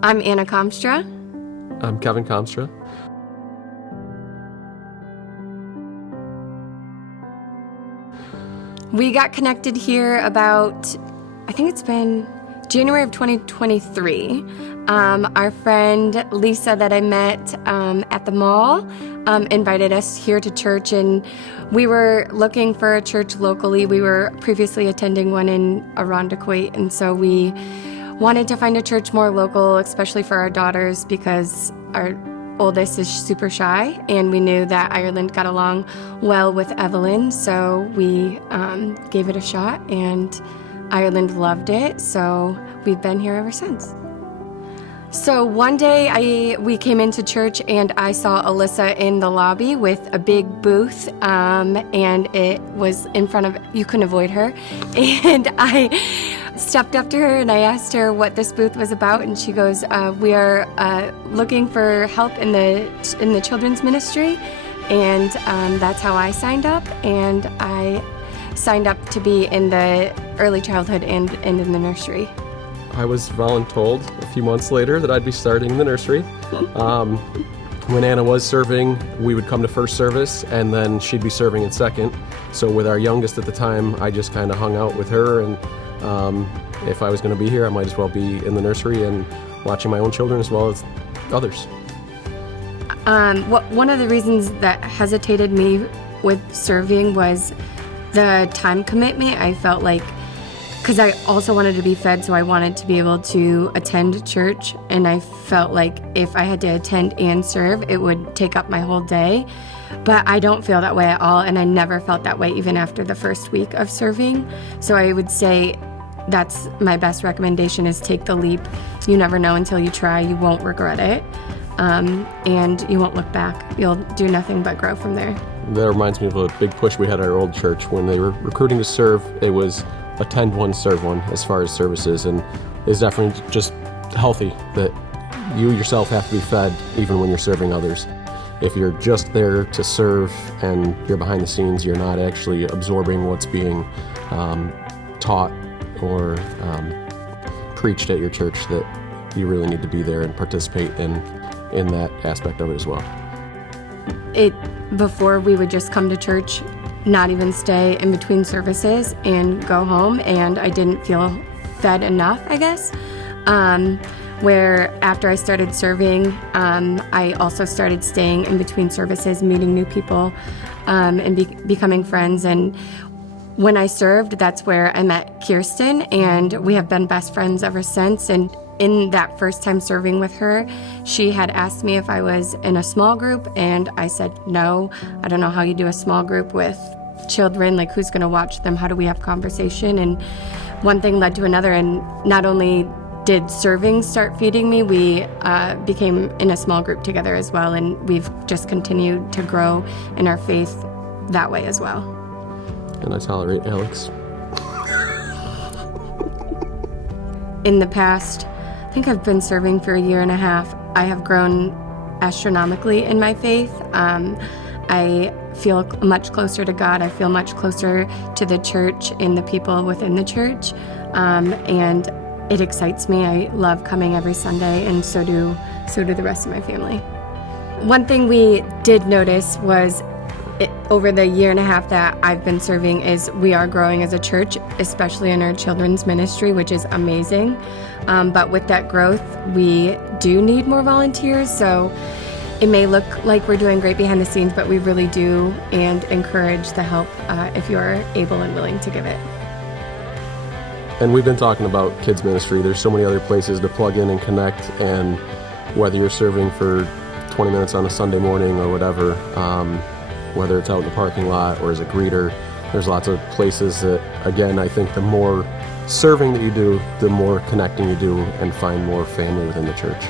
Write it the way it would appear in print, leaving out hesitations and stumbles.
I'm Anna Comstra. I'm Kevin Comstra. We got connected here about, I think it's been January of 2023. Our friend Lisa that I met at the mall invited us here to church, and we were looking for a church locally. We were previously attending one in Irondequoit, and so we wanted to find a church more local, especially for our daughters, because our oldest is super shy, and we knew that Ireland got along well with Evelyn, so we gave it a shot, and Ireland loved it, so we've been here ever since. So one day we came into church and I saw Alyssa in the lobby with a big booth, and it was in front of, you couldn't avoid her, and I stepped up to her and I asked her what this booth was about, and she goes, we are looking for help in the children's ministry, and that's how I signed up, and I signed up to be in the early childhood and in the nursery. I was voluntold a few months later that I'd be starting in the nursery. When Anna was serving, we would come to first service, and then she'd be serving in second. So with our youngest at the time, I just kind of hung out with her, and if I was going to be here, I might as well be in the nursery and watching my own children as well as others. One of the reasons that hesitated me with serving was the time commitment. I felt like, because I also wanted to be fed, so I wanted to be able to attend church, and I felt like if I had to attend and serve, it would take up my whole day. But I don't feel that way at all, and I never felt that way even after the first week of serving. So I would say that's my best recommendation, is take the leap. You never know until you try. You won't regret it, and you won't look back. You'll do nothing but grow from there. That reminds me of a big push we had at our old church. When they were recruiting to serve, it was attend one, serve one as far as services, and it's definitely just healthy that you yourself have to be fed even when you're serving others. If you're just there to serve and you're behind the scenes, you're not actually absorbing what's being taught or preached at your church, that you really need to be there and participate in that aspect of it as well. Before we would just come to church, not even stay in between services and go home, and I didn't feel fed enough, I guess. Where after I started serving, I also started staying in between services, meeting new people, and becoming friends. And when I served, that's where I met Kirsten, and we have been best friends ever since. And in that first time serving with her, she had asked me if I was in a small group, and I said no. I don't know how you do a small group with children, like who's going to watch them, how do we have conversation? And one thing led to another, and not only did serving start feeding me, we became in a small group together as well, and we've just continued to grow in our faith that way as well. And I tolerate Alex. In the past, I think I've been serving for a year and a half, I have grown astronomically in my faith. I feel much closer to God. I feel much closer to the church and the people within the church, and it excites me. I love coming every Sunday, and so do the rest of my family. One thing we did notice was over the year and a half that I've been serving is we are growing as a church, especially in our children's ministry, which is amazing. But with that growth, we do need more volunteers. So it may look like we're doing great behind the scenes, but we really do, and encourage the help if you are able and willing to give it. And we've been talking about kids ministry. There's so many other places to plug in and connect, and whether you're serving for 20 minutes on a Sunday morning or whatever, whether it's out in the parking lot or as a greeter, there's lots of places that, again, I think the more serving that you do, the more connecting you do, and find more family within the church.